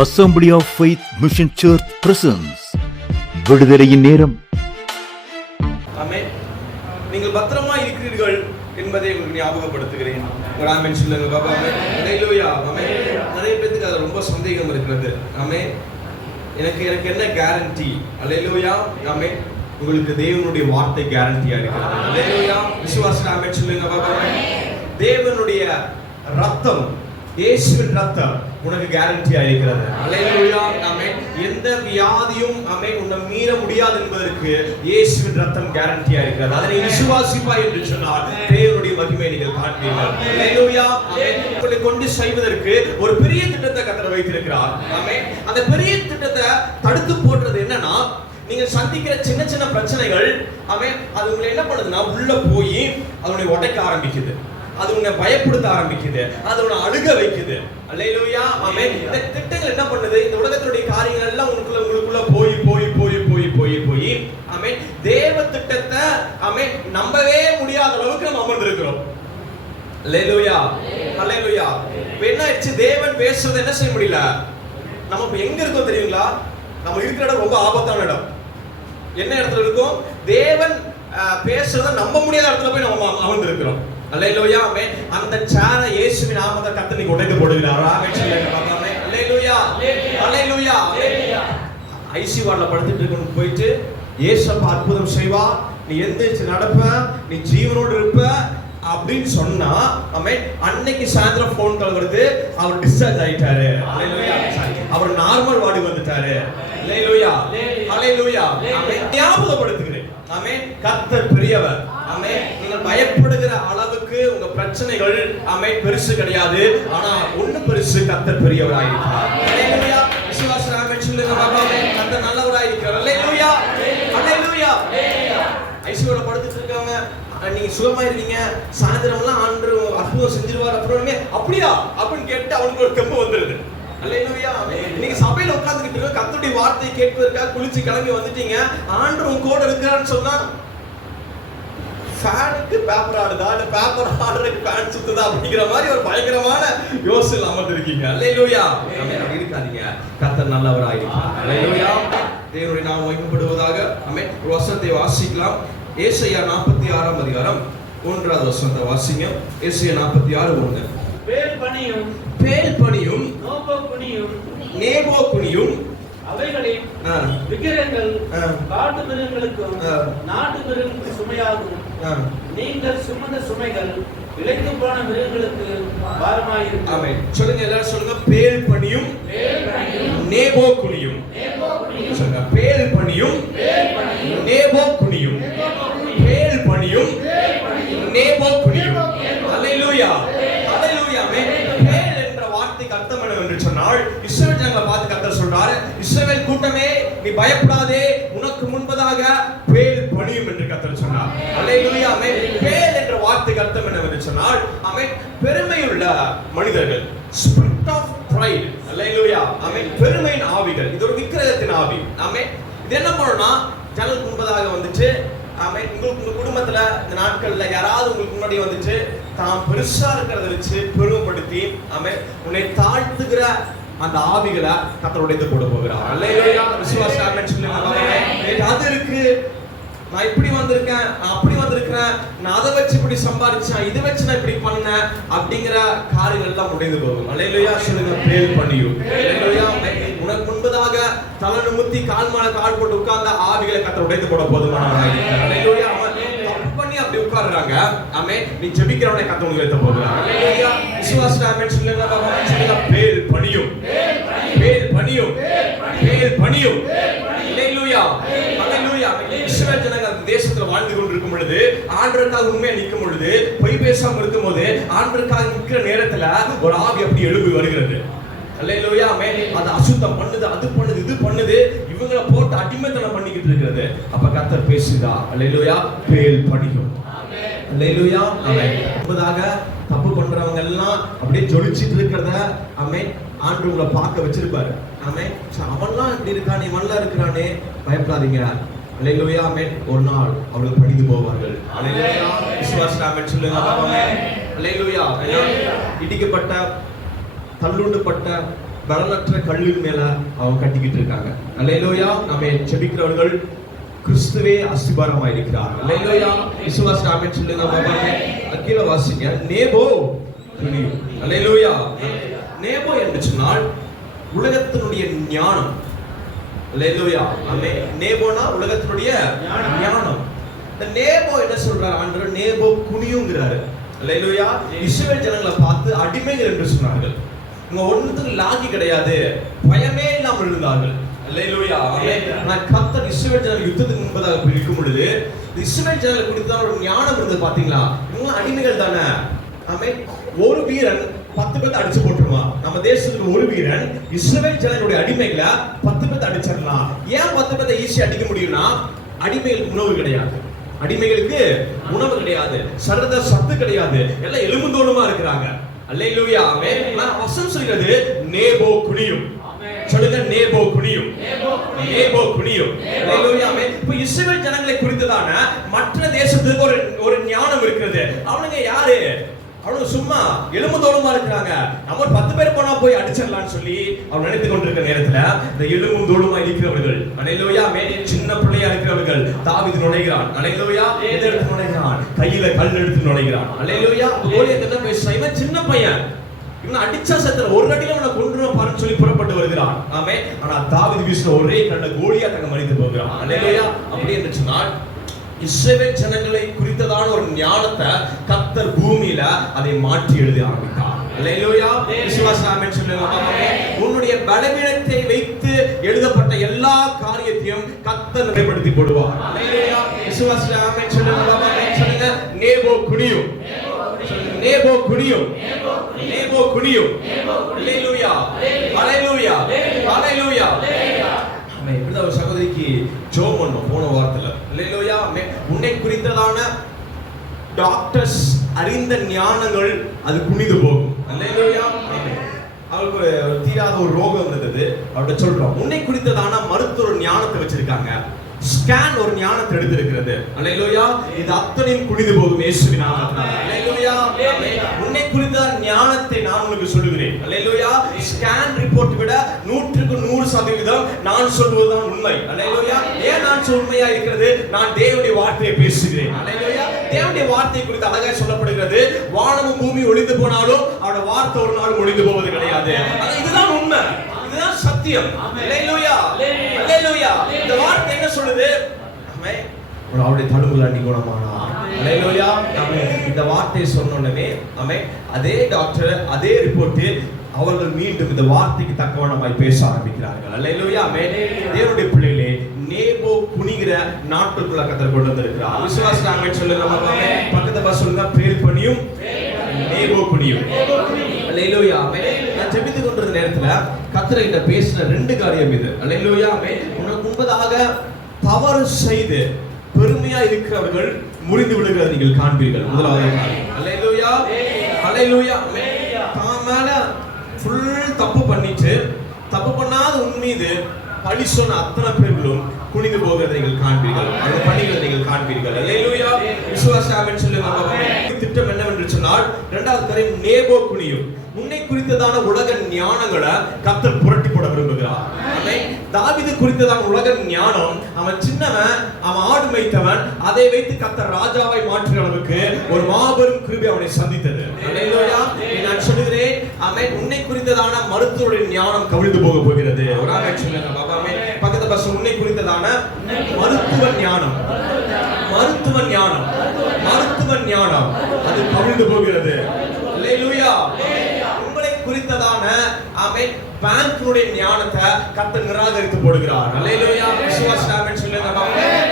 Assembly of Faith Mission Church presents விடுதலையின் நேரம். ஆமென். நீங்கள் பத்திரமா இருக்கிறீர்கள் என்பதை உங்களுக்கு ஞாபகப்படுத்துகிறேன். ஒரு ஆமென் சொல்லுங்க பாபா. ஆமென். ஹalleluya. ஆமென். நிறைய பேருக்கு அது ரொம்ப சந்தேகம் இருக்கிறது. ஆமென். எனக்கு என்ன கேரண்டி? ஹalleluya. ஆமென். உங்களுக்கு தேவனுடைய வார்த்தை கேரண்டியா இருக்கிறது. ஹalleluya. விசுவாசம் ஆமென் சொல்லுங்க பாபா. ஆமென். தேவனுடைய ரத்தம், இயேசுவின் ரத்தம் உனக்கு கேரண்டியா இருக்கிறது. ஹalleluya. ஆமென். எந்த வியாதியும் ஆமென் உன்னை மீற முடியாது என்பதற்கு இயேசுவின் ரத்தம் கேரண்டியா இருக்கிறது. அதை விசுவாசிப்பாய் என்று சொன்னால் தேவனுடைய மகிமையை நீங்கள் காண்பீர்கள். ஹalleluya. ஆமென். உங்களை கொண்டு செய்வதற்கு ஒரு பெரிய திட்டத்தை கர்த்தர் வைத்திருக்கிறார். ஆமென். அந்த பெரிய திட்டத்தை தடுத்து போடுறது என்னன்னா, நீங்க சந்திக்கிற சின்ன சின்ன பிரச்சனைகள் ஆமென், அது உங்களை என்ன பண்ணுதுன்னா உள்ள போய் அதனை உடைக்க ஆரம்பிக்குது, அது உன்னை பயப்படுத்த ஆரம்பிக்குது, அது உன்னை அழுக வைக்குது. அல்லேலூயா. ஆமென். இந்த திட்டங்கள் என்ன பண்ணுது, இந்த உலகத்துடைய காரியங்கள் எல்லாம் உங்களுக்குள்ள போய் போய் போய் போய் போய் போய் ஆமென், தேவ திட்டத்தை ஆமென் நம்பவே முடியாத அளவுக்கு நம்ம அமர்ந்திருக்கிறோம். அல்லேலூயா. அல்லேலூயா. என்ன ஆயிடுச்சு, தேவன் பேசுறது என்ன செய்ய முடியல. நம்ம இப்ப எங்க இருக்கோம் தெரியுங்களா? நம்ம இருக்கிற இடம் ரொம்ப ஆபத்தான இடம். என்ன இடத்துல இருக்கோம்? தேவன் பேசுறத நம்ப முடியாத இடத்துல போய் நம்ம அமர்ந்திருக்கிறோம். அல்லேலூயா. ஆமென். அந்த சேரை இயேசுவின் நாமத்தில் கர்த்தர் நீங்க உடைக்க போடுகிறார். ஆமென் சொல்லுங்க பாப்பா. அல்லேலூயா. அல்லேலூயா. ஐசி வார்டுல படுத்துட்டு இருக்கணும் போயிட்டு இயேசுப்பா அற்புதம் செய்வா, நீ எந்திரிச்சு நடப்ப, நீ ஜீவனோடு இருப்ப அப்படின்னு சொன்னா ஆமென், அன்னைக்கு சாயந்தரம் போன் கால் வருது, அவர் டிஸ்சார்ஜ் ஆயிட்டாரு. அல்லேலூயா. அவர் நார்மல் வார்டுக்கு வந்துட்டாரு. அல்லேலூயா. அல்லேலூயா. ஆமென். ஞாபகப்படுத்துகிறேன். ஆமென். கர்த்தர் பெரியவர். ஆமென். நீங்கள் பயப்படுகிற அளவுக்கு உங்க பிரச்சனைகள் ஆமென் பெருசு கிடையாது. ஆனா ஒண்ணு பெருசு, கர்த்தர் பெரியவராய் இருக்கிறார். அல்லேலூயா. விசுவாசம் ஆமென் சொல்லுங்க பாபா. கர்த்தர் நல்லவராய் இருக்கிறார். அல்லேலூயா. அல்லேலூயா. ஐசியூல படுத்துட்டு இருக்காங்க, நீங்க சுகமா இருக்கீங்க, சாயந்தரம்லாம் ஆண்டவர் அற்புதம் செஞ்சிருவார். அப்புறமே அப்படியா அப்படின்னு கேட்டு அவனுக்கு ஒரு கெம்பு வந்துருது. அல்லேலூயா. நீங்க சபையில உட்கார்ந்துகிட்டு இருக்க, கர்த்தருடைய வார்த்தையை கேட்பதற்காக குளிச்சு கிளம்பி வந்துட்டீங்க, ஆண்டவர் உங்க கூட இருக்கிறான்னு சொன்னா ஃபேனுக்கு பேப்பர் ஆடுதா இல்ல பேப்பர் ஆடுறதுக்கு ஃபேன் சுத்துதா அப்படிங்கிற மாதிரி ஒரு பயங்கரமான யோசனை அமர்ந்திருக்கீங்க. அல்லேலூயா. அப்படி இருக்காதீங்க, கர்த்தர் நல்லவராய் இருக்கிறார். அல்லேலூயா. தேவனுடைய நாமம் மகிமைப்படுவதாக. ஆமென். ஒரு வசனத்தை வாசிக்கலாம். ஏசாயா 46ஆம் அதிகாரம் 1வது வசனத்தை வாசிங்க. ஏசாயா 46:1. பேல் பணியும் நேபோ குனியும் அவைகளின் விக்கிரகங்கள் காட்டு மிருகங்களுக்கும் நாட்டு மிருகங்களுக்கு சுமையாகும். நீங்கள் சுமந்த சுமைகள் இழைத்து போன மிருகங்களுக்கு பாரமாயிருக்கும். ஆமென். சொல்லுங்க, எல்லாரும் சொல்லுங்க. பேல் பணியும் நேபோ குனியும். சொல்லுங்க. பேல் பணியும் நேபோ குனியும். பேல் பணியும் நேபோ குனியும். அல்லேலூயா. அல்லேலூயா. பேல் என்ற வார்த்தைக்கு அர்த்தம் என்னவென்று சொன்னால், இஸ்ரவேல் ஜனங்களை பார்த்து கர்த்தர் சொல்றார், இஸ்ரவேல் கூட்டமே நீ பயப்படாதே, உனக்கு முன்பதாக பேல் பணியும் என்று கர்த்தர் சொன்னார். அல்லேலூயா. ஆமென். பேல் என்ற வார்த்தைக்கு அர்த்தம் என்னவென்று சொன்னால், ஆமென், பெருமையுள்ள மனிதர்கள், ஸ்பிரிட் ஆஃப் பிரைட். அல்லேலூயா. ஆமென். பெருமையின் ஆவிகள். இது ஒரு விக்கிரகத்தின் ஆவி. ஆமென். இது என்ன பண்ணணும்னா, ஜனங்களுக்கு முன்பதாக வந்துட்டு ஆமென், உங்க குடும்பத்துல இந்த நாட்கள்ல யாராவது உங்களுக்கு முன்னாடி வந்துட்டு தான் பெருசா இருக்கிறத வச்சு பெருமைப்படுத்தி ஆமென் உன்னை தாழ்த்துகிற அந்த ஆவிகளை கர்த்தர் உடைத்து போட போகிறார். அல்லேலூயா. விசுவாசம் ஆமென் சொல்லுங்க. அது இருக்கு, நான் இப்படி வந்திருக்கேன், நான் அப்படி வந்திருக்கிறேன், நான் அதை வச்சு இப்படி சம்பாதிச்சேன், இதை வச்சு நான் இப்படி பண்ணேன் அப்படிங்கிற காரியங்கள் எல்லாம் உடைந்து போகும். அல்லேலூயா. சொல்லுங்க. பேல் பணியும். அல்லேலூயா. உனக்கு முன்பதாக தலை நிமித்தி கால் மேல கால் போட்டு உட்கார்ந்த ஆவிகளை கர்த்தர் உடைத்து போட போதுமானவராய் இருக்கிறார். அல்லேலூயா. தப்பு பண்ணி அப்படி உட்கார்றாங்க, ஆமென், நீ ஜெபிக்கிறவனை கர்த்தர் உங்களுக்கு உயர்த்த போகிறார். அல்லேலூயா. விசுவாசம் ஆமென் சொல்லுங்க பாபா. சொல்லுங்க. பேல் பணியும். பேல் பணியும். பேல் பணியும். அல்லேலூயா. அல்லேலூயா. இஸ்ரவேல் ஜனங்கள் தேசத்துல வாழ்ந்து கொண்டிருக்கும் பொழுது, ஆண்டவருக்காக உண்மையா நிற்கும் பொழுது, பொய் பேசாம இருக்கும் போது, ஆண்டவருக்காக நிற்கிற நேரத்துல ஒரு ஆவி அப்படி எழும்பி வருகிறது. அல்லேலூயா. ஆமென். அது அசுத்தம் பண்ணுது, அது பண்ணுது, இது பண்ணுது, இவங்களை போட்டு அடிமைத்தனம் பண்ணிக்கிட்டு இருக்கிறது. அப்ப கர்த்தர் பேசுதா. அல்லேலூயா. பேல் பணியும். அல்லேலூயா. ஆமென். முன்பதாக தப்பு பண்றவங்க எல்லாம் அப்படியே ஜொலிச்சிட்டு இருக்கிறத ஆமென் ஆண்டவர் உங்களை பார்க்க வச்சிருப்பாரு. ஆமென். அவன்லாம் இப்படி இருக்கானே, இவன்லாம் இருக்கிறானே, பயப்படாதீங்க. அல்லேலூயா. ஆமென். ஒரு நாள் அவர்கள் பணிந்து போவார்கள். அல்லேலூயா. விசுவாசம் ஆமென் சொல்லுங்க. ஆமென். அல்லேலூயா. இடிக்கப்பட்ட, தள்ளுண்டுபட்ட பலனற்ற கல்லின் மேல அவங்க கட்டிக்கிட்டு இருக்காங்க. அல்லேலூயா. நம்ம ஜெபிக்கிறவர்கள் கிறிஸ்துவே அஸ்திபாரமா இருக்கிறார். அல்லேலூயா. விசுவாச ஆமென் சொல்லுங்க பாபா. கீழே வாசிங்க. நேபோ குனியும். அல்லேலூயா. நேபோ என்று சொன்னால் உலகத்தினுடைய ஞானம். அல்லேலூயா. ஆமென். நேபோனா உலகத்தினுடைய ஞானம். இந்த நேபோ என்ன சொல்றார் ஆண்டவர்? நேபோ குனியுங்கிறாரு. அல்லேலூயா. இஸ்ரவேல் ஜனங்களை பார்த்து அடிமைகள் என்று சொன்னார்கள். இங்க ஒண்ணுத்துக்கு லாகி கிடையாது, பயமே இல்லாமல் இருந்தார்கள். அல்லேலூயா. நான் கர்த்தர் இஸ்ரவேல் ஜனங்கள் யுத்தத்துக்கு முன்பதாக பிரிக்கும் பொழுது இஸ்ரவேல் ஜனங்களை குறித்து ஒரு ஞானம் இருந்தது. பாத்தீங்களா, இவங்க அடிமைகள் தானே. ஆமென். ஒரு வீரன் 10 பேர் அடிச்சு போட்டுருவான். நம்ம தேசத்துக்கு ஒரு வீரன் இஸ்ரவேல் ஜனங்களுடைய அடிமைகளை 10 பேர் அடிச்சிடலாம். ஏன் 10 பேரை ஈஸியா அடிக்க முடியும்னா, அடிமைகளுக்கு உணவு கிடையாது, அடிமைகளுக்கு உணவு கிடையாது, சரத சத்து கிடையாது, எல்லாம் எலும்புந்தோலுமா இருக்கிறாங்க. அல்லேலூயா. ஆமென். நான் வசனம் சொல்கிறது நேபோ குனியும். சொல்லுங்க, நேபோ குனியும். நேபோ குனியும். அல்லேலூயா. ஆமென். இப்போ இஸ்ரவேல் ஜனங்களை குறித்ததான மற்ற தேசத்துக்கு ஒரு ஞானம் இருக்கிறது. அவனுங்க யாரு? அவனுங்க சும்மா எலும்புந்தோலுமா இருக்கிறாங்க. நம்ம 10 பேர் போனா போய் அடிச்சிடலாம்னு சொல்லி அவன் நினைத்து கொண்டிருக்கிற நேரத்துல இந்த எலும்பும் தோலுமா இருக்கிறவர்கள், அல்லேலூயா, சின்ன பிள்ளையா இருக்கிறவர்கள், தாவீது நுழைகிறான். அல்லேலூயா. எதை எடுத்து நுழைகிறான்? கையில கல் எடுத்து நுழைகிறான். அல்லேலூயா. கோலியாத் போய் இவன் சின்ன பையன், இவன் அடிச்சா செத்துற, ஒரு அடியில அவனை கொன்றுவான் பாருன்னு சொல்லி புறப்பட்டு வருகிறான். ஆமென். ஆனா தாவீது வீசின ஒரே கல்ல கோலியாத் அங்க மரித்து போகிறான். அல்லேலூயா. அப்படி என்று சொன்னால் இஸ்ரவேல் ஜனங்களை குறித்ததான ஒரு ஞானத்தை கர்த்தர் பூமியில அதை மாற்றி எழுத ஆரம்பித்தார். அல்லேலூயா. விசுவாச ஆமென் சொல்லுங்க. உன்னுடைய பலவீனத்தை வைத்து எழுதப்பட்ட எல்லா காரியத்தையும் கர்த்தர் நிறைவேற்றி போடுவார். அல்லேலூயா. விசுவாச ஆமென் சொல்லுங்க. சொல்லுங்க, நேபோ குனியும். நேபோ குனியும். நேபோ குனியும். அல்லேலூயா. அல்லேலூயா. அல்லேலூயா. இப்படிதான் ஒரு சகோதரிக்கு ஜோம் பண்ணோம் போன வாரத்துல. அல்லேலூயா. உன்னை குறித்ததான டாக்டர்ஸ் அறிந்த ஞானங்கள் அது குனிந்து போகும். அல்லேலூயா. அவருக்கு தீராத ஒரு ரோகம் இருந்தது. அவர்கிட்ட சொல்றோம், உன்னை குறித்ததான மருத்துவ ஞானத்தை வச்சிருக்காங்க, ஸ்கேன் ஒரு ஞானத்தை எடுத்திருக்கிறது. அல்லேலூயா. இது அத்தனையும் குனிந்து போகும் இயேசுவின் நாமத்தினால. அல்லேலூயா. உன்னை குறித்த ஞானத்தை நான் உங்களுக்கு சொல்லுகிறேன். அல்லேலூயா. ஸ்கேன் ரிப்போர்ட் விட 100% நான் சொல்வதுதான் உண்மை. அல்லேலூயா. ஏன் நான் உண்மையா இருக்கிறது? நான் தேவனுடைய வார்த்தையை பேசுகிறேன். அல்லேலூயா. தேவனுடைய வார்த்தை குறித்து அழகாய் சொல்லப்படுகிறது, வானமும் பூமி ஒளிந்து போனாலும் அவருடைய வார்த்தை ஒரு நாள் ஒளிந்து போவது கிடையாது. இதுதான் உண்மை, இதுதான் சத்தியம். அல்லேலூயா. அல்லேலூயா. இந்த வார்த்தை என்ன சொல்லுது? ஆமென். அவருடைய தழும்புல நீ குணமானா. அல்லேலூயா. ஆமென். இந்த வார்த்தையை சொன்ன உடனே ஆமென், அதே டாக்டர் அதே ரிப்போர்ட் அவர்கள் மீண்டும் இந்த வார்த்தைக்கு தக்கவனமாய் பேச ஆரம்பிக்கிறார்கள். அல்லேலூயா. ஆமென். தேவனுடைய பிள்ளைகளே, நேபோ குனிகிற நாட்டுக்குள்ள கர்த்தர் கொண்டு வந்திருக்கிறார். விசுவாச ஆமென் சொல்லுங்க. பக்கத்துல பஸ் சொல்லுங்க, பேர் பணியும் நேபோ குனியும். அல்லேலூயா. ஆமென். நான் ஜெபித்துக் கொண்டிருந்த நேரத்துல கர்த்தர் கிட்ட பேசின 2 காரியம் இது. அல்லேலூயா. ஆமென். உனக்கு முன்பதாக தவறு செய்து பெருமையா இருக்கிறவர்கள் முறிந்து விடுகிறதை நீங்கள் காண்பீர்கள். முதலாவது காரியம். அல்லேலூயா. அல்லேலூயா. தான் மேல ஃபுல் தப்பு பண்ணிட்டு தப்பு பண்ணாத உன் மீது பழி சொன்ன அத்தனை பேர்களும் குனிந்து போகிறதை நீங்கள் காண்பீர்கள். அந்த பணிகளை நீங்கள் காண்பீர்கள். அல்லேலூயா. விசுவாச ஆமென் சொல்லுங்க. திட்டம் என்னவென்று சொன்னால், 2வது காரியம் நேபோ குனியும். உன்னை குறித்ததான உலக ஞானங்களை கர்த்தர் புரட்டி போட விரும்புகிறார். தாவீது குறித்ததான உலக ஞானம், அவன் சின்னவன், அவன் ஆடு மேய்த்தவன், அதை வைத்து கர்த்தர் ராஜாவை மாற்றுகிற அளவுக்கு ஒரு மாபெரும் கிருபை அவனை சந்தித்தது. அல்லேலூயா. நான் சொல்லுகிறேன், ஆமென். உன்னை குறித்ததான மருத்துவருடைய ஞானம் கவிழ்ந்து போக போகிறது. ஒரு ஆமென் சொல்லுங்க பாபா. ஆமென். பக்கத்து பஸ் உன்னை குறித்ததான மருத்துவ ஞானம், மருத்துவ ஞானம், மருத்துவ ஞானம் அது கவிழ்ந்து போகிறது. அல்லேலூயா. உங்களை குறித்ததான ஆமென் பேங்க்னுடைய ஞானத்தை கர்த்தர் நிராகரித்து போடுகிறார். அல்லேலூயா. விசுவாச ஆமென் சொல்லுங்க.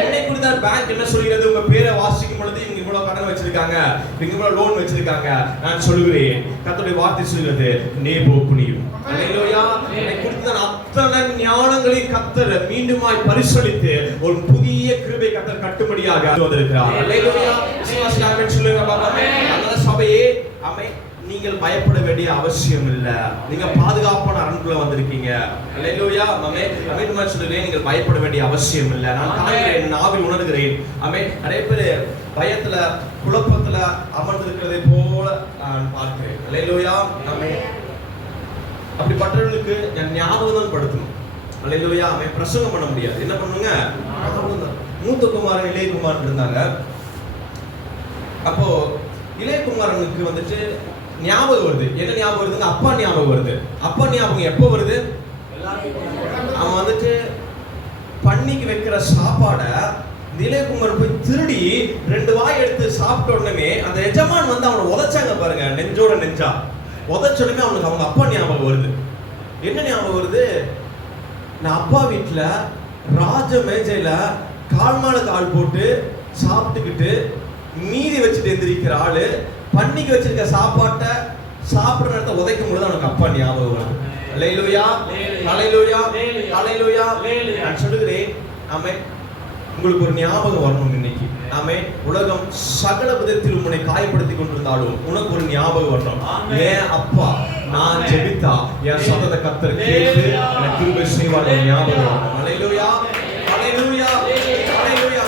உன்னை குறித்த பேங்க் என்ன சொல்கிறது? உங்க பேரை வாசிக்கும் பொழுது இவங்க இவ்வளவு கடன் வச்சிருக்காங்க, இவங்க இவ்வளவு லோன் வச்சிருக்காங்க. நான் சொல்லுகிறேன், கர்த்தருடைய வார்த்தை சொல்கிறது, நேபோ குனியும். அல்லேலூயா. உன்னை குறித்த அத்தனை ஞானங்களை கர்த்தர் மீண்டுமாய் பரிசீலித்து ஒரு புதிய கிருபை கர்த்தர் கட்டும்படியாக வந்திருக்கிறார். அல்லேலூயா. விசுவாச ஆமென் சொல்லுங்க. அதனால சபையே, ஆமென், நீங்கள் பயப்பட வேண்டிய அவசியம் இல்ல. நீங்க பாதுகாப்பான அரண்குள்ள வந்திருக்கீங்க. அல்லேலூயா. ஆமென். ஆமென் மாதிரி சொல்றேன், நீங்கள் பயப்பட வேண்டிய அவசியம் இல்ல. நான் காண்கிறேன், நாவில் உணர்கிறேன். ஆமென். நிறைய பேர் பயத்துல குழப்பத்துல அமர்ந்திருக்கிறதை போல நான் பார்க்கிறேன். அல்லேலூயா. ஆமென். அப்படிப்பட்டவர்களுக்கு ஞாபகம் தான் படுத்தணும். அல்லேலூயா. அவன் பிரசங்கம் பண்ண முடியாது. என்ன பண்ணுங்க? மூத்த குமாரன் இளைய குமாரன் இருந்தாங்க. அப்போ இளைய குமாரனுக்கு வந்துட்டு ஞாபகம் வருது. என்ன ஞாபகம் வருதுங்க? அப்பா ஞாபகம் வருது. அப்பா ஞாபகம் எப்போ வருது? அவன் வந்துட்டு பண்ணிக்கு வைக்கிற சாப்பாட இளையகுமார் போய் திருடி 2 வாய் எடுத்து சாப்பிட்ட உடனே அந்த எஜமான் வந்து அவனை உதைச்சாங்க பாருங்க, நெஞ்சோட நெஞ்சா உதைச்ச உடனே அவனுக்கு அவங்க அப்பா ஞாபகம் வருது. என்ன ஞாபகம் வருது? நான் அப்பா வீட்டுல ராஜ மேஜையில கால் மேல கால் போட்டு சாப்பிட்டுக்கிட்டு மீதி வச்சுட்டு எந்திரிக்கிற ஆளு பண்ணிக்கு வச்சிருக்க சாப்பாட்டை சாப்பிடுற நேரத்தை உதைக்கும் பொழுது அவனுக்கு அப்பா ஞாபகம் வருது. அல்லேலூயா, அல்லேலூயா, அல்லேலூயா. நான் சொல்லுகிறேன், ஆமென். உங்களுக்கு ஒரு ஞாபகம் வரணும் இன்னைக்கு. ஆமென். உலகம் சகல விதத்தில் உன்னை காயப்படுத்தி கொண்டிருந்தாலும் உனக்கு ஒரு ஞாபகம் வரணும். ஏன் அப்பா நான் ஜெபித்தா என் சத்தத்தை கர்த்தர் கேட்டு எனக்கு கிருபை செய்வார் ஞாபகம் வரணும். அல்லேலூயா, அல்லேலூயா, அல்லேலூயா.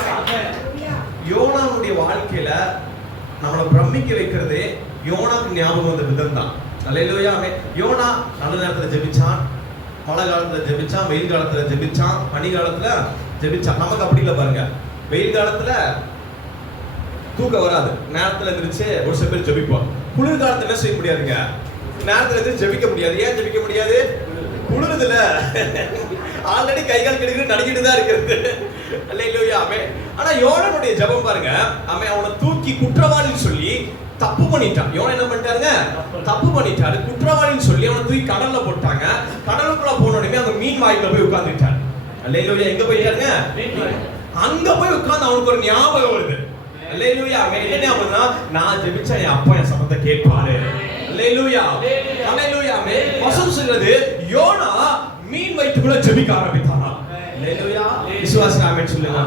யோனாவுடைய வாழ்க்கையில நம்மளை பிரமிக்க வைக்கிறது யோனாக்கு ஞாபகம் வந்த விதம் தான். அல்லேலூயா. யோனா நல்ல நேரத்துல ஜெபிச்சான், மழை காலத்துல ஜெபிச்சான், வெயில் காலத்துல ஜெபிச்சான், பனி காலத்துல ஜெபிச்சான். நமக்கு அப்படி இல்லை பாருங்க. வெயில் காலத்துல தூக்கம் வராது, நேரத்துல எந்திரிச்சு ஒரு சில பேர் ஜெபிப்போம். குளிர் காலத்துல என்ன செய்ய முடியாதுங்க? நேரத்துல எந்திரிச்சு ஜெபிக்க முடியாது. ஏன் ஜெபிக்க முடியாது? குளிருதுல ஆல்ரெடி கை கால் கெடுக்கிட்டு நடிக்கிட்டு தான் இருக்கிறது. அல்லேலூயா. ஆனா யோனானுடைய ஜெபம் பாருங்க, அவனை தூக்கி குற்றவாளின்னு சொல்லி தப்பு பண்ணிட்டான். யோனா என்ன பண்ணிட்டாருங்க? தப்பு பண்ணிட்டாரு. குற்றவாளின்னு சொல்லி அவனை தூக்கி கடல்ல போட்டாங்க. கடலுக்குள்ள போன உடனே அந்த மீன் வாய்க்குள்ள போய் உட்கார்ந்துட்டான். அல்லேலூயா. எங்க போயிட்டாருங்க? அங்க போய் உட்கார்ந்து அவனுக்கு ஒரு ஞாபகம் வருது. அல்லேலூயா. என்ன ஞாபகம்னா, நான் ஜெபிச்சா என் அப்பா என் சத்தத்தை கேட்பாரு. அல்லேலூயா, அல்லேலூயா. வசனம் சொல்றது யோனா மீன் வயிற்றுக்குள்ள ஜெபிக்க ஆரம்பித்தானா. அல்லேலூயா. விசுவாசி ஆமென் சொல்லுங்க.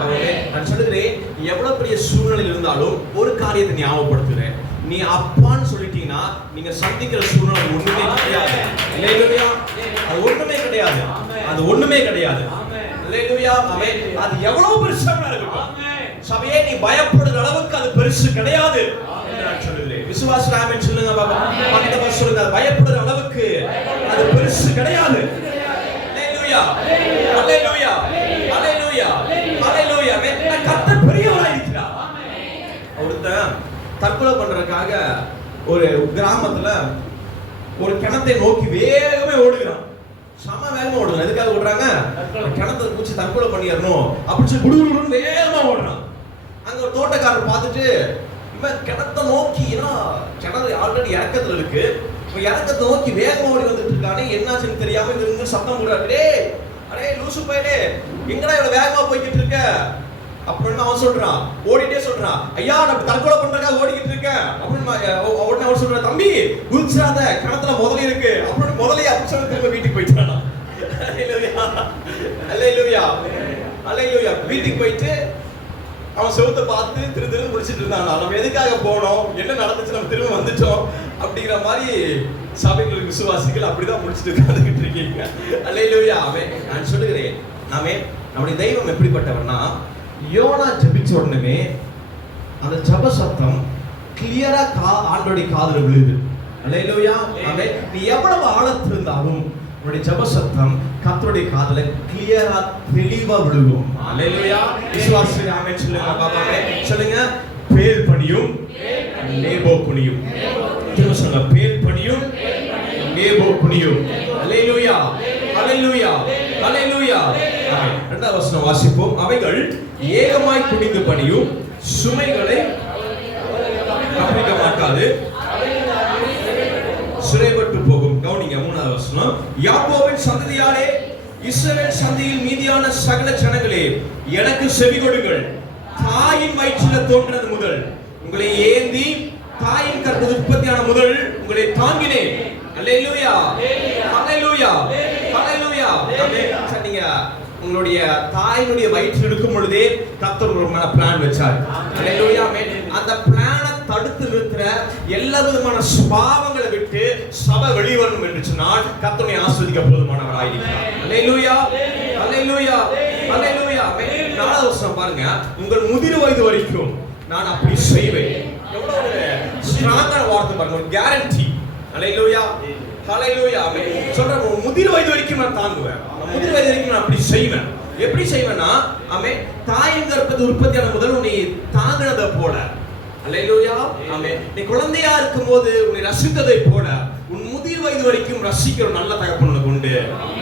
நான் சொல்லுகிறேன், எவ்வளவு பெரிய சூழ்நிலையில் இருந்தாலும் ஒரு காரியத்தை ஞாபகப்படுத்துறேன். நீ அப்பான்னு சொல்லிட்டீங்கன்னா நீங்க சந்திக்கிற சூழ்நிலை ஒண்ணுமே கிடையாது. அல்லேலூயா. அது ஒண்ணுமே கிடையாது. அது ஒண்ணுமே கிடையாது. அல்லேலூயா. அது எவ்வளவு பெருசா இருக்கட்டும், சபையே நீ பயப்படுற அளவுக்கு அது பெருசு கிடையாது என்று நான் சொல்லுகிறேன். விசுவாசி ஆமென் சொல்லுங்க பாபா. பக்கத்துல பஸ் சொல்லுங்க, பயப்படுற அளவுக்கு அது பெருசு கிடையாது. அல்லேலூயா, அல்லேலூயா, அல்லேலூயா, அல்லேலூயா. கர்த்தர் பெரியவராய் இருக்கிறார். ஒருத்தன் தற்கொலை பண்றதுக்காக ஒரு கிராமத்துல ஒரு கிணத்தை நோக்கி வேகமே ஓடுகிறான். சம வேகமா ஓடுறான். எதுக்காக ஓடுறாங்க? கிணத்தை பூச்சி தற்கொலை பண்ணிடணும் அப்படின்னு சொல்லி குடுகுடுன்னு வேகமா ஓடுறான். அங்க ஒரு தோட்டக்காரர் பார்த்துட்டு இவன் கிணத்தை நோக்கி, ஏன்னா கிணறு ஆல்ரெடி இறக்கத்துல இருக்கு, இப்ப இறக்கத்தை நோக்கி வேகமா ஓடி வந்துட்டு இருக்கானே, என்னாச்சுன்னு தெரியாம இங்க சத்தம் போடுறாரு. டேய், அடே லூசு பையனே, எங்கடா இவ்வளவு வேகமா போய்கிட்டு இருக்க அப்படின்னு அவன் சொல்றான். ஓடிட்டே சொல்றான், ஐயா நான் தற்கொலை பண்றதுக்காக ஓடிக்கிட்டு இருக்கேன் அப்படின்னு. உடனே அவன் சொல்றான், தம்பி குதிச்சாத, கிணத்துல முதலை இருக்கு அப்படின்னு முதலையை அப்படி சொல்லி திரும்ப வீட்டுக்கு போயிட்டானா. அல்லேலூயா, அல்லேலூயா. வீட்டுக்கு போயிட்டு அவன் செவுத்தை பார்த்து திரு முடிச்சிட்டு இருந்தான். நம்ம எதுக்காக போனோம், என்ன நடந்துச்சு, நம்ம திரும்ப வந்துட்டோம் அப்படிங்கிற மாதிரி சபைகளுக்கு விசுவாசிகள் அப்படிதான் முடிச்சுட்டு உட்கார்ந்துகிட்டு இருக்கீங்க. அல்லேலூயா. நான் சொல்லுகிறேன், நம்முடைய தெய்வம் எப்படிப்பட்டவர்னா, யோனா ஜெபிச்ச உடனே அந்த ஜெப சத்தம் கிளியரா ஆண்டவருடைய காதுல விழுது. அல்லேலூயா. நீ எவ்வளவு ஆழத்துல இருந்தாலும் உன்னுடைய ஜெப சத்தம் கர்த்தருடைய காதுல கிளியரா தெளிவா விழுகும். அல்லேலூயா. விசுவாசி ஆமென் சொல்லுங்க பாபா. சொல்லுங்க, பேல் பணியும் நேபோ குனியும். திரும்ப சொல்லுங்க, பேல் பணியும் நேபோ குனியும். அல்லேலூயா, அல்லேலூயா, அல்லேலூயா. இரண்டாவது வசனம் வாசிப்போம். அவைகள் ஏகமாய் குனிந்து பணியும், சுமைகளை கவனிக்க மாட்டாது, சிறைப்பட்டு போகும். கவனிங்க, மூணாவது வசனம். யாக்கோபின் சந்ததியாரே, இஸ்ரவேல் சந்ததியில் மீதியான சகல ஜனங்களே, எனக்கு செவி கொடுங்கள். தாயின் வயிற்றில தோன்றது முதல் உங்களை ஏந்தி தாயின் கற்ப உற்பத்தியான முதல் உங்களை தாங்கினேன். அல்லேலூயா, அல்லேலூயா, அல்லேலூயா. நீங்க உங்களுடைய தாயினுடைய வயிற்றில் இருக்கும் பொழுதே கர்த்தர் ஒரு பிளான் வச்சார். அல்லேலூயா. அந்த பிளானை தடுத்து நிறுத்துற எல்லா விதமான சுபாவங்களை விட்டு சபை வெளிவரணும் என்று சொன்னால் கர்த்தரை ஆஸ்வதிக்க போதுமானவராய் இருக்கிறார். அல்லேலூயா, அல்லேலூயா, அல்லேலூயா. நாலாவது வசனம் பாருங்க, உங்கள் முதிர் வயது வரைக்கும் நான் அப்படி செய்வேன். எவ்வளவு ஒரு ஸ்ட்ராங்கான வார்த்தை பாருங்க, ஒரு கேரண்டி. அல்லேலூயா. ஹalleluya ஆமென். சொல்றேன் முதிர் வயது வரைக்கும் நான் தாங்குவேன். முதிர் வயது வரைக்கும் நான் அப்படி செய்வேன். எப்படி செய்வேன்னா ஆமென், தாயின் கர்ப்பத்தில் உற்பத்தியான முதல் உன்னை தாங்கினதை போல, ஹalleluya ஆமென், நீ குழந்தையா இருக்கும்போது உன்னை ரசித்ததை போல உன் முதிர் வயது வரைக்கும் ரசிக்கிற நல்ல தகப்பன் உனக்கு உண்டு.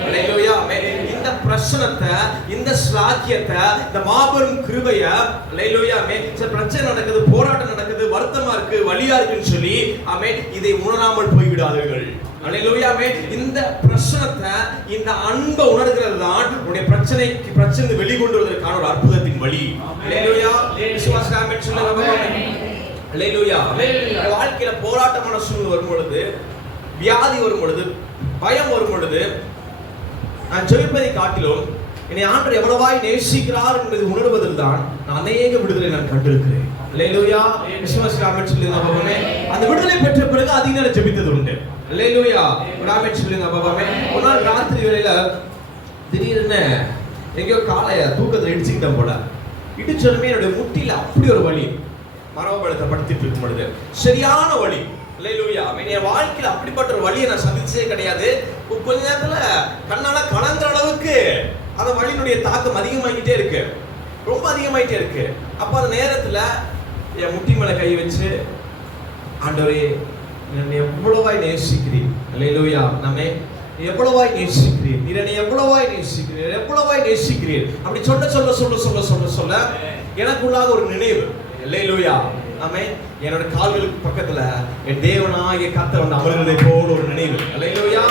ஹalleluya ஆமென். இந்த பிரச்சனத்தை, இந்த ஸ்லாக்கியத்தை, இந்த மாபெரும் கிருபைய, ஹalleluya ஆமென், சில பிரச்சனை நடக்குது, போராட்டம் நடக்குது, வருத்தமா இருக்கு, வலியா இருக்குன்னு சொல்லி ஆமென், இதை உணராமல் போய்விடாதீர்கள். ஹalleluya ஆமென். இந்த பிரச்சனத்தை, இந்த அன்பை உணர்கிறது தான் உங்களுடைய பிரச்சனை வெளிக்கொண்டு வருவதற்கான ஒரு அற்புதத்தின் வழி. ஹalleluya விசுவாசம் ஆமென் சொல்லுங்க. ஹalleluya ஆமென். வாழ்க்கையில போராட்டமான சூழ்நிலை வரும் பொழுது, வியாதி வரும் பொழுது, பயம் வரும் பொழுது, நான் ஜெபிப்பதை காட்டிலும் என்னை ஆண்டவர் எவ்வளவாய் நேசிக்கிறார் என்பதை உணர்வதில் தான் நான் அநேக விடுதலை நான் கண்டிருக்கிறேன். ஹalleluya விசுவாசம் ஆமென் சொல்லுங்க பாபாமே. அந்த விடுதலை பெற்ற பிறகு அதிக நேரம் ஜெபித்தது உண்டு. ஹalleluya ஆமென் சொல்லுங்க பாபாமே. ஒரு நாள் ராத்திரி வேளையில திடீர்னு எங்கேயோ காலைய தூக்கத்துல இடிச்சுக்கிட்டேன் போல. இடிச்சதுமே என்னுடைய முட்டில அப்படி ஒரு வலி, மரபலத்தை படுத்திட்டு இருக்கும் பொழுது சரியான வலி. ஹalleluya ஆமென். என் வாழ்க்கையில அப்படிப்பட்ட ஒரு வலியை நான் சந்திச்சதே கிடையாது. கொஞ்ச நேரத்துல கண்ணால கலங்குற அளவுக்கு அந்த வலியினுடைய தாக்கம் அதிகமாகிட்டே இருக்கு, ரொம்ப அதிகமாயிட்டே இருக்கு. அப்ப அந்த நேரத்துல என் முட்டி மேல கை வச்சு, ஆண்டவரே என்னை எவ்வளவாய் நேசிக்கிறீர், ஹalleluya ஆமென், எவ்வளவாய் நேசிக்கிறீர், நீர் என்னை எவ்வளவாய் நேசிக்கிறீர், எவ்வளவாய் நேசிக்கிறீர் அப்படி சொல்ல சொல்ல சொல்ல சொல்ல சொல்ல சொல்ல எனக்குள்ளாக ஒரு நினைவு, ஹalleluya ஆமென், என்னோட கால்களுக்கு பக்கத்துல என் தேவனாகிய கர்த்தர் வந்து அமர்ந்ததை போல ஒரு நினைவு. ஹalleluya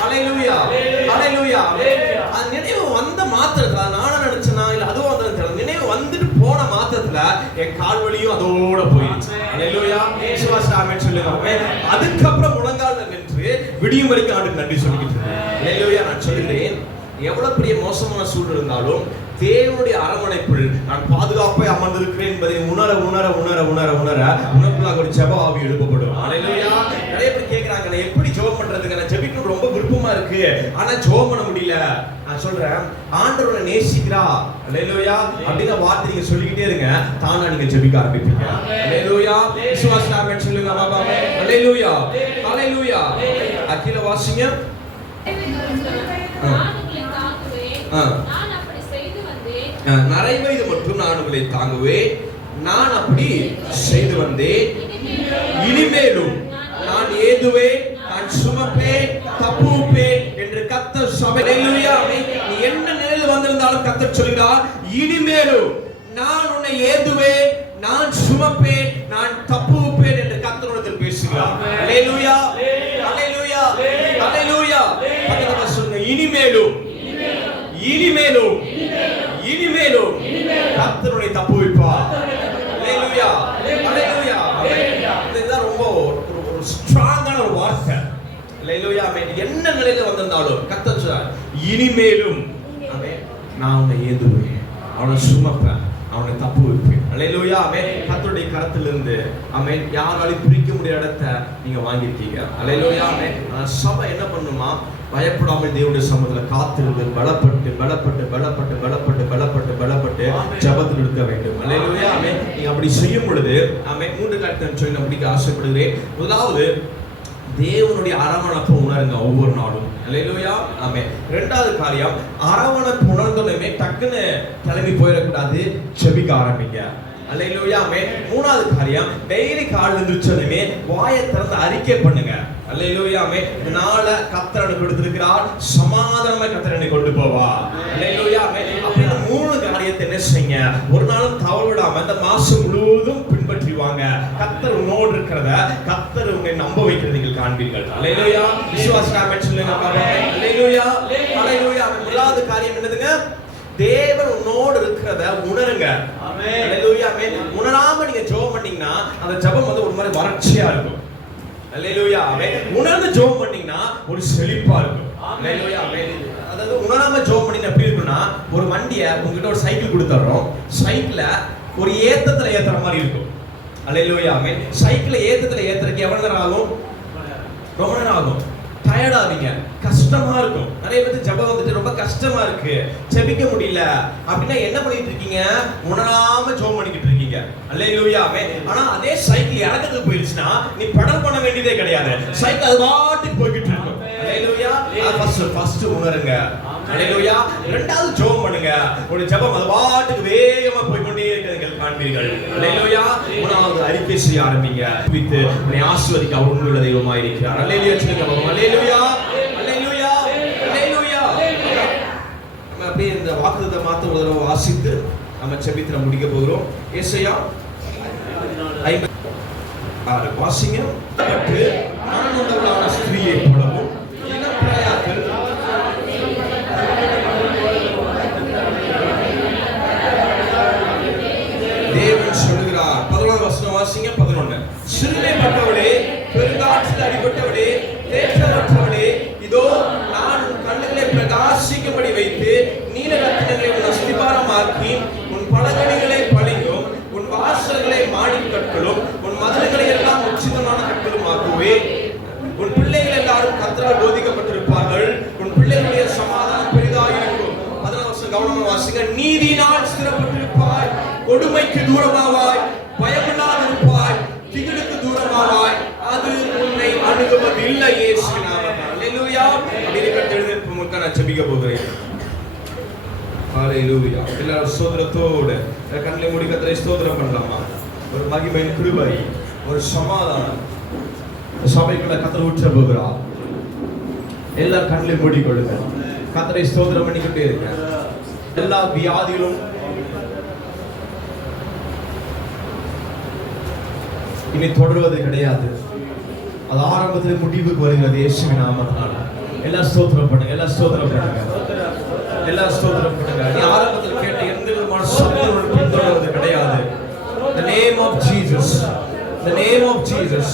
ஹalleluya ஹalleluya. அந்த நினைவு வந்த மாத்திரத்துல, நானும் நினைச்சேனா இல்ல அதுவும் வந்து நினைவு வந்துட்டு போன மாத்திரத்துல என் கால் வலியும் அதோட போயிடுச்சு. ஹalleluya விசுவாசம் ஆமென் சொல்லுங்க. அதுக்கப்புறம் முழங்கால்ல நின்று விடியும் வரைக்கும் ஆண்டுக்கு நன்றி சொல்லிக்கிட்டு இருக்கேன். ஹalleluya நான் சொல்கிறேன், எவ்வளவு பெரிய மோசமான சூழல் இருந்தாலும் தேவனுடைய அரவணைப்பில் நான் பாதுகாப்பாய் அமர்ந்திருக்கிறேன் என்பதை உணர உணர உணர உணர உணர உனக்குள்ளாக ஒரு ஜெப ஆவி எழுப்பப்படும். ஹalleluya. நிறைய பேர் கேக்குறாங்க, நான் எப்படி ஜெபம் பண்றதுங்க, நான் ஜெபிக்க ரொம்ப விருப்பமா இருக்கு ஆனா ஜெபம் பண்ண முடியல. நான் சொல்றேன், ஆண்டவரை நேசிக்கிறா ஹalleluya அப்படிங்கிற வார்த்தை நீங்க சொல்லிக்கிட்டே இருங்க, தானா நீங்க ஜெபிக்க ஆரம்பிப்பீங்க. ஹalleluya விசுவாசம் ஆமென் சொல்லுங்க பாபா. ஹalleluya ஹalleluya. அகில வாசிங்க. நிறைவயது மட்டும் நான் உங்களை தாங்குவேன், நான் அப்படி செய்து வந்தேன், இனிமேலும் நான் ஏதுவேன், நான் சுமப்பேன், தப்புவிப்பேன் என்று கர்த்தர் சபை. ஹalleluya ஆமென். நீ என்ன நிலையில் வந்திருந்தாலும் கர்த்தர் சொல்கிறார், இனிமேலும் நான் உன்னை ஏதுவேன், நான் சுமப்பேன், நான் தப்புவிப்பேன் என்று கர்த்தரிடத்தில் பேசுகிறார். ஹalleluya ஹalleluya ஹalleluya. பக்கத்துல சொல்லுங்க, இனிமேலும் இனிமேலும் இனிமேலும் கர்த்தர் தப்புவிப்பார். ஹalleluya ஹalleluya. இதுதான் ரொம்ப ஒரு ஸ்ட்ராங்கான ஒரு வார்த்தை. ஹalleluya ஆமென். என்ன நிலையில வந்திருந்தாலும் கர்த்தர் சொல்றார், இனிமேலும் ஆமென், நான் உன்னை ஏந்துவேன், அவனை சுமப்பேன், அவனை தப்புவிப்பேன். ஹalleluya ஆமென். கர்த்தருடைய கரத்திலிருந்து ஆமென் யாராலும் பிரிக்க முடியாத இடத்தை நீங்க வாங்கிருக்கீங்க. ஹalleluya ஆமென். சபை என்ன பண்ணுமா, பயப்படாமல் தேவனுடைய சமூகத்துல காத்திருந்து பலப்பட்டு பலப்பட்டு பலப்பட்டு பலப்பட்டு பலப்பட்டு பலப்பட்டு ஜெபத்தில் இருக்க வேண்டும். ஹalleluya ஆமென். நீங்க அப்படி செய்யும் பொழுது ஆமென், மூன்று காரியத்தை சொல்லி நான் முடிக்க ஆசைப்படுகிறேன். முதலாவது, தேவனுடைய அரவணைப்பு உணருங்க ஒவ்வொரு நாளும். ஹalleluya ஆமென். இரண்டாவது காரியம், அரவணைப்பு உணர்ந்தோமே டக்குன்னு கிளம்பி போயிடக்கூடாது, ஜெபிக்க ஆரம்பிங்க. ஹalleluya ஆமென். மூணாவது காரியம், டெய்லி காலையில எழுந்திருச்சதுமே வாயை திறந்து அறிக்கை பண்ணுங்க. ஹalleluya ஆமென். இதனால கர்த்தர் எனக்கு கொடுத்திருக்கிறார், சமாதானமாய் கர்த்தர் என்னை கொண்டு போவார். ஹalleluya ஆமென். அப்படி இந்த மூணு காரியத்தை என்ன செய்யுங்க, ஒரு நாளும் தவற விடாம இந்த மாசம் முழுவதும் பின்பற்றி வாங்க. கர்த்தர் உன்னோடு இருக்கிறத, கர்த்தர் உன்னை நம்ப வைக்கிறதை நீங்கள் காண்பீர்கள். ஹalleluya விசுவாசம் ஆமென் சொல்லுங்க. ஹalleluya ஹalleluya. முதலாவது காரியம் என்னதுங்க, தேவன் உன்னோடு இருக்கிறத உணருங்க. ஆமென் ஹalleluya ஆமென். உணராம நீங்க ஜெபம் பண்ணீங்கன்னா அந்த ஜெபம் வந்து ஒரு மாதிரி வறட்சியா இருக்கும். ஹalleluya ஆமென். உணர்ந்து ஜெபம் பண்ணீங்கன்னா ஒரு செழிப்பா இருக்கும். ஹalleluya ஆமென். அதாவது உணராம ஜெபம் பண்ணீங்கன்னா எப்படி இருக்கும்னா, ஒரு வண்டியை உங்ககிட்ட ஒரு சைக்கிள் கொடுத்துறோம், சைக்கிள ஒரு ஏத்தத்துல ஏத்துற மாதிரி இருக்கும். ஹalleluya ஆமென். சைக்கிள ஏத்தத்துல ஏத்துறதுக்கு எவ்வளவு நேரம் ஆகும்? ரொம்ப நேரம் ஆகும். டயர்ட் ஆவீங்க, கஷ்டமா இருக்கும். நிறைய பேருக்கு ஜெபம் வந்துட்டு ரொம்ப கஷ்டமா இருக்கு, ஜெபிக்க முடியல அப்படின்னா என்ன பண்ணிட்டு இருக்கீங்க, உணராம ஜெபம் பண்ணிக்கிட்டு இருக்கீங்க. ஹalleluya ஆமென். ஆனா அதே சைக்கிள் இறக்கத்துக்கு போயிடுச்சுன்னா நீ பெடல் பண்ண வேண்டியதே கிடையாது, சைக்கிள் அது பாட்டுக்கு போய்கிட்டு இருக்கும். ஃபர்ஸ்ட் உணருங்க. ஹalleluya. இரண்டாவது ஜெபம் பண்ணுங்க. ஒரு ஜெபம் அது பாட்டுக்கு வேகமா போய் கொண்டே இருக்கிறது காண்பீர்கள். ஹalleluya. மூணாவது அறிக்கை செய்ய ஆரம்பிங்க. வித்து உன்னை ஆசீர்வதிக்க அவர் உண்மையுள்ள தெய்வமாய் இருக்கிறார். ஹalleluya சொல்லுங்க. ஹalleluya. ஹalleluya. ஹalleluya. நம்ம அப்படியே இந்த வாக்குத்தத்தத்தை மாத்த ஒரு தடவை வாசித்து நம்ம ஜெபித்து முடிக்க போகிறோம். ஏசாயா 56 வாசிங்க. நான் உண்டவளான ஸ்திரீயை போலவும் இளம்பிராயத்தில் தேவன் சொல்லுகிறார். 11 வசனம் வாசிங்க. 11 சிறுமைப்பட்டவளே, பெருங்காற்றில் அடிபட்டவளே, தேற்றமற்றவளே, இதோ நான் உன் கண்ணுகளை பிரகாசிக்கும்படி வைத்து நீல ரத்தினங்களை உன் அஸ்திபாரமாக்கி உன் பலகணிகளை பளிங்கும் உன் வாசல்களை மாணிக் கற்களும் உன் மதில்களை எல்லாம் உச்சிதமான கற்களும் ஆக்குவேன். உன் பிள்ளைகள் எல்லாரும் கர்த்தரால் போதிக்கப்பட்டிருப்பார்கள். உன் பிள்ளைகளுடைய சமாதானம் பெரிதாயிருக்கும். 11 வருஷம் கவனமா வாசிங்க. நீதியினால் ஸ்திரப்பட்டிருப்பாய், கொடுமைக்கு தூரமாவாய், பயமில்லாதிருப்பாய், திகிலுக்கு தூரமாவாய், அது உன்னை அணுகுவதில்லை. இயேசுவின் நாமத்தில் ஹalleluya. அப்படியே எழுந்திருப்பு முக்க நான் ஜெபிக்க போகிறேன். ஹalleluya. எல்லாரும் ஸ்தோத்திரத்தோடு கண்களை மூடி கர்த்தரை ஸ்தோத்திரம் பண்ணலாமா? ஒரு மகிமையின் கிருபை, ஒரு சமாதானம் சபைக்குள்ள கர்த்தர் ஊற்ற போகிறார். எல்லா கண்களை மூடி கொள்ளுங்க. கர்த்தரை ஸ்தோத்திரம் பண்ணிக்கிட்டே இருங்க. எல்லா வியாதிகளும் இனி தொடர்வது கிடையாது. அது ஆரம்பத்தில் முடிவுக்கு வருகிறது. இயேசுவின் நாமத்தினால எல்லா ஸ்தோத்திரம் பண்ணுங்க. எல்லா ஸ்தோத்திரம் பண்ணுங்க. எல்லா ஸ்தோத்திரம் பண்ணுங்க. நீ ஆரம்பத்தில் கேட்ட எந்த விதமான சத்துருவும் பின்தொடர்வது கிடையாது. The name of Jesus, the name of Jesus.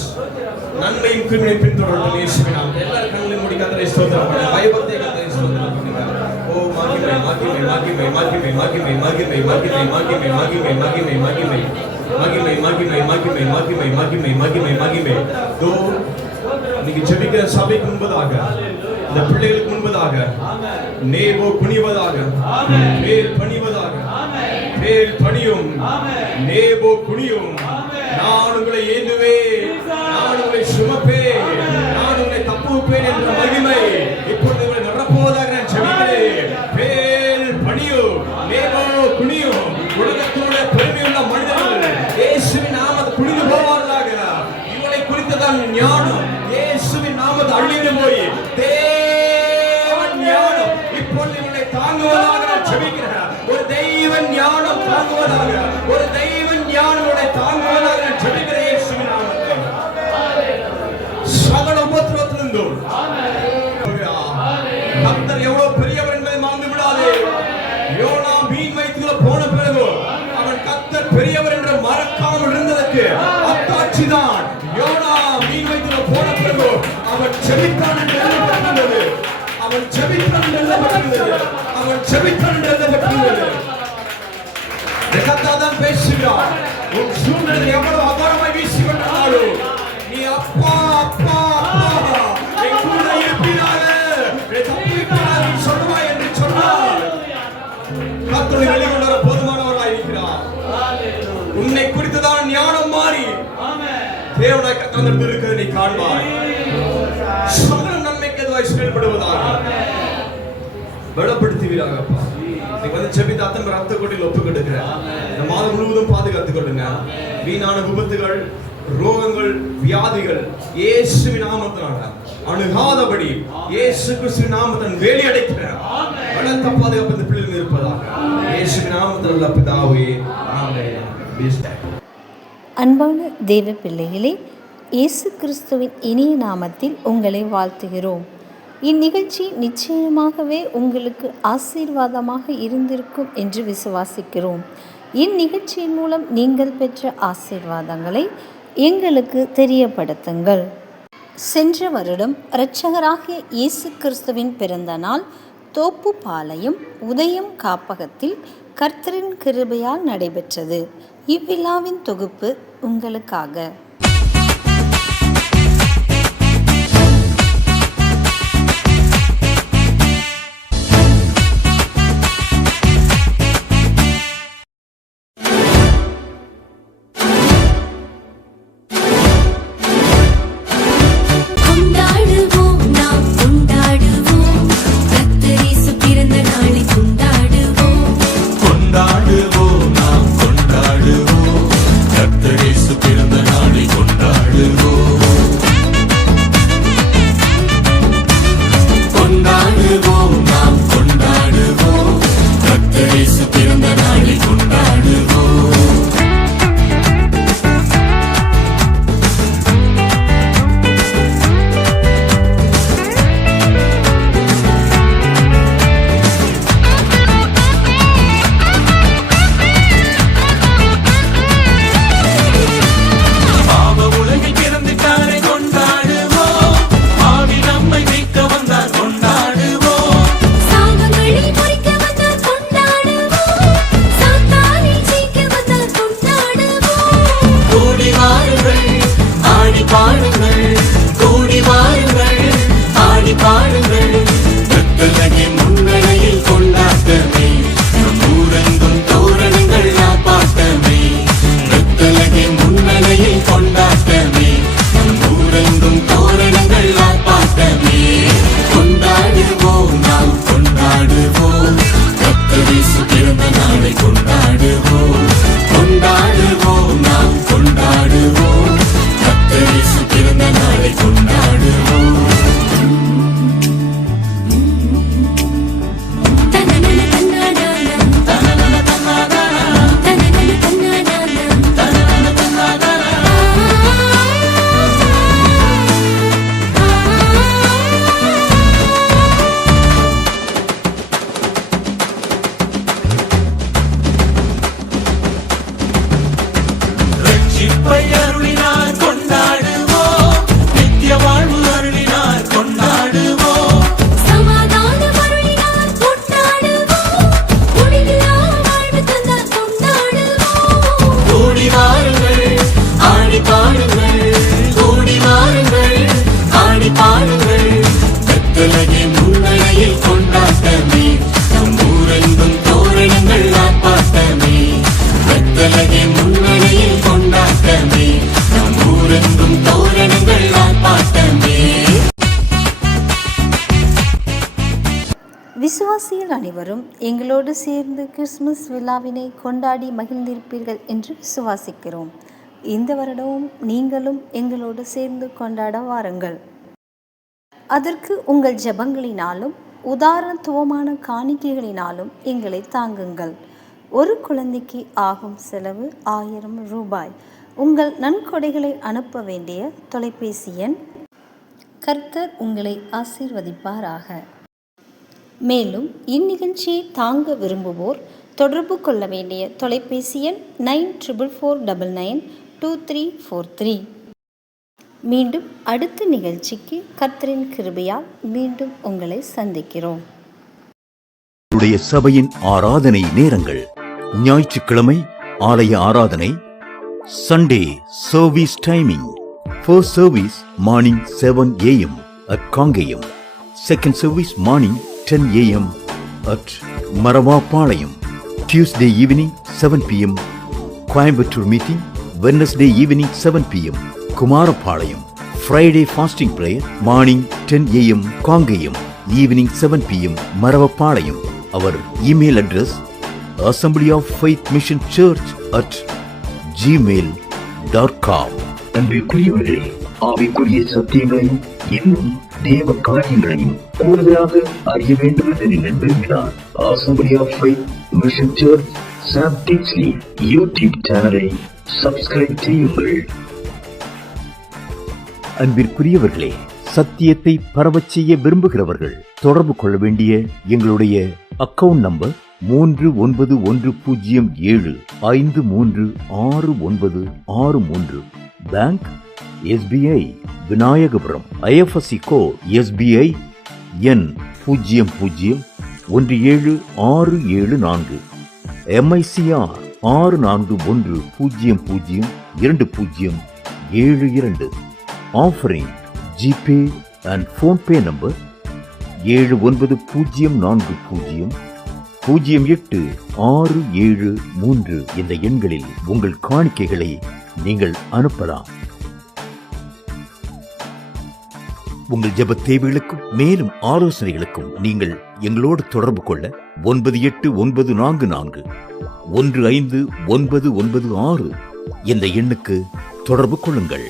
நன்மையும் கிருபையும் பின்தொடர்வது இயேசுவின் நாமத்தில். எல்லாரும் கண்களை மூடி கர்த்தரை ஸ்தோத்திரம் பண்ணுங்க. பயபக்தியை கர்த்தரை ஸ்தோத்திரம் பண்ணுங்க. ஓ மகிமை மகிமை மகிமை மகிமை மகிமை மகிமை மகிமை மகிமை மகிமை மகிமை மகிமை மகிமை மகிமை மகிமை மகிமை மகிமை மகிமை மகிமை. தோ நீங்க ஜெபிக்கிற சபைக்கு முன்பதாக, இந்த பிள்ளைகளுக்கு முன்பதாக நேவோ குனிவதாக, மேல் பணிவதாக, மேல் பணியும், நேவோ குனியும். நான் உங்களை ஏந்துவேன், நான் உங்களை சுமப்பேன், நான் உங்களை தப்புவிப்பேன் என்ற மகிமை இப்பொழுது உங்களை நடப்போவதாக நான் ஜெபிக்கிறேன். மேல் பணியும், நேவோ குனியும். உலகத்தினுடைய பெருமையுள்ள மனிதர்கள் இயேசுவின் நாமத்தை குனிந்து போவார்களாக. இவனை குறித்ததான் ஞானம் இயேசுவின் நாமத்தை அழிந்து போய் தேவன் ஞானம் இப்பொழுது இவனை தாங்குவதாக நான் ஜெபிக்கிறேன். ஒரு தெய்வ ஞானம் தாங்குவதாக, ஒரு தெய்வ ஞானம் உன்னை தாங்குவதாக நான் ஜெபிக்கிறேன். இயேசுவின் நாமத்தில் சகல உபத்திரவத்திலிருந்தும் கர்த்தர் எவ்வளவு பெரியவர் என்பதை மறந்து விடாதே. யோனா மீன் வயிற்றுக்குள்ள போன பிறகு அவன் கர்த்தர் பெரியவர் என்று மறக்காமல் இருந்ததற்கு அத்தாட்சிதான். யோனா மீன் வயிற்றுக்குள்ள போன பிறகு அவன் ஜெபித்தான் என்று எழுதப்பட்டிருந்தது. அவன் ஜெபித்தான் என்று எழுதப்பட்டிருந்தது. அவன் ஜெபித்தான் என்று எழுதப்பட்டிருந்தது. கர்த்தர் தான் பேசுகிறார். உன் சூழ்நிலை எவ்வளவு அபாரமாய் வீசிக்கொண்டாலும் நீ அப்பா அப்பா அப்பா என் கூட இருப்பீராக, தப்பிப்பாக சொல்லுவாய் என்று சொன்னால் கர்த்தர் வெளிக்கொண்டு வர போதுமானவராய் இருக்கிறார். உன்னை குறித்துதான் ஞானம் மாறி தேவனாய் கர்த்தர் இருக்கிறதை நீ காண்பாய். சகல நன்மைக்கு எதுவாய் செயல்படுவதாக பலப்படுத்துவீராக. அப்பா நீ வந்து ஜெபித்து அத்தனை ரத்த கொட்டில் ஒப்பு கொடுக்கிறேன். இந்த மாதம் முழுவதும் பாதுகாத்துக் கொள்ளுங்க. வீணான விபத்துகள், ரோகங்கள், வியாதிகள் இயேசுவின் நாமத்தினால அணுகாதபடி இயேசு கிறிஸ்துவின் நாமத்தில் வேலி அடைக்கிறேன். பலத்த பாதுகாப்பு இந்த பிள்ளைகள் இருப்பதாக இயேசுவின் நாமத்தில் உள்ள பிதாவே ஆமென். அன்பான தேவ பிள்ளைகளே, இயேசு கிறிஸ்துவின் இனிய நாமத்தில் உங்களை வாழ்த்துகிறோம். இந்நிகழ்ச்சி நிச்சயமாகவே உங்களுக்கு ஆசீர்வாதமாக இருந்திருக்கும் என்று விசுவாசிக்கிறோம். இந்நிகழ்ச்சியின் மூலம் நீங்கள் பெற்ற ஆசீர்வாதங்களை எங்களுக்கு தெரியப்படுத்துங்கள். சென்ற வருடம் இரட்சகராகிய இயேசு கிறிஸ்துவின் பிறந்த நாள் தோப்புப்பாளையம் உதயம் காப்பகத்தில் கர்த்தரின் கிருபையால் நடைபெற்றது. இவ்விழாவின் தொகுப்பு உங்களுக்காக. கொண்டாடுவோம், நாம் கொண்டாடுவோம். விசுவாசிகள் அனைவரும் எங்களோடு சேர்ந்து கிறிஸ்துமஸ் விழாவினை கொண்டாடி மகிழ்ந்திருப்பீர்கள் என்று விசுவாசிக்கிறோம். இந்த வருடமும் நீங்களும் எங்களோடு சேர்ந்து கொண்டாட வாருங்கள். அதற்கு உங்கள் ஜெபங்களினாலும் உதாரணத்துவமான காணிக்கைகளினாலும் எங்களை தாங்குங்கள். ஒரு குழந்தைக்கு ஆகும் செலவு 1000 ரூபாய். உங்கள் நன்கொடைகளை அனுப்ப வேண்டிய தொலைபேசி எண். கர்த்தர் உங்களை ஆசீர்வதிப்பாராக. மேலும் இந்நிகழ்ச்சியை தாங்க விரும்புவோர் தொடர்பு கொள்ள வேண்டிய தொலைபேசி எண் 9449923343. மீண்டும் அடுத்த நிகழ்ச்சிக்கு கர்த்தரின் கிருபையால் மீண்டும் உங்களை சந்திக்கிறோம். சபையின் ஆராதனை நேரங்கள்: ஞாயிற்றுக்கிழமை ஆலய ஆராதனை. Sunday service timing: first service morning 7 a.m. at Kangayam. Second service morning 10 a.m. at Maravapalayam. Tuesday evening 7 p.m. Coimbatore meeting. Wednesday evening 7 p.m. Kumarapalayam. Friday fasting prayer morning 10 a.m. Kangayam. Evening 7 p.m. Maravapalayam. Our email address Assembly of Faith Mission Church at gmail.com. அன்பிற்குரியவர்களே, ஆவிக்குரிய சத்தியங்களையும் இன்னும் தேவ காரியங்களையும் கூடுதலாக அறிய வேண்டும் என்று நீங்கள் விரும்பினால் Assembly of Faith Mission Church Sam Kingsley YouTube சேனலை சப்ஸ்கிரைப் செய்யுங்கள். அன்பிற்குரியவர்களே, சத்தியத்தை பரவச் செய்ய விரும்புகிறவர்கள் தொடர்பு கொள்ள வேண்டிய எங்களுடைய account number 3117536963. Bank SBI Vinayagapuram. IFSC code SBI எண் 001764. MICR 6410022072. Offering GPay and PhonePe number 79400867 இந்த எண்களில் உங்கள் காணிக்கைகளை நீங்கள் அனுப்பலாம். உங்கள் ஜெப தேவைகளுக்கும் மேலும் ஆலோசனைகளுக்கும் நீங்கள் எங்களோடு தொடர்பு கொள்ள 9894415996 என்ற எண்ணுக்கு தொடர்பு கொள்ளுங்கள்.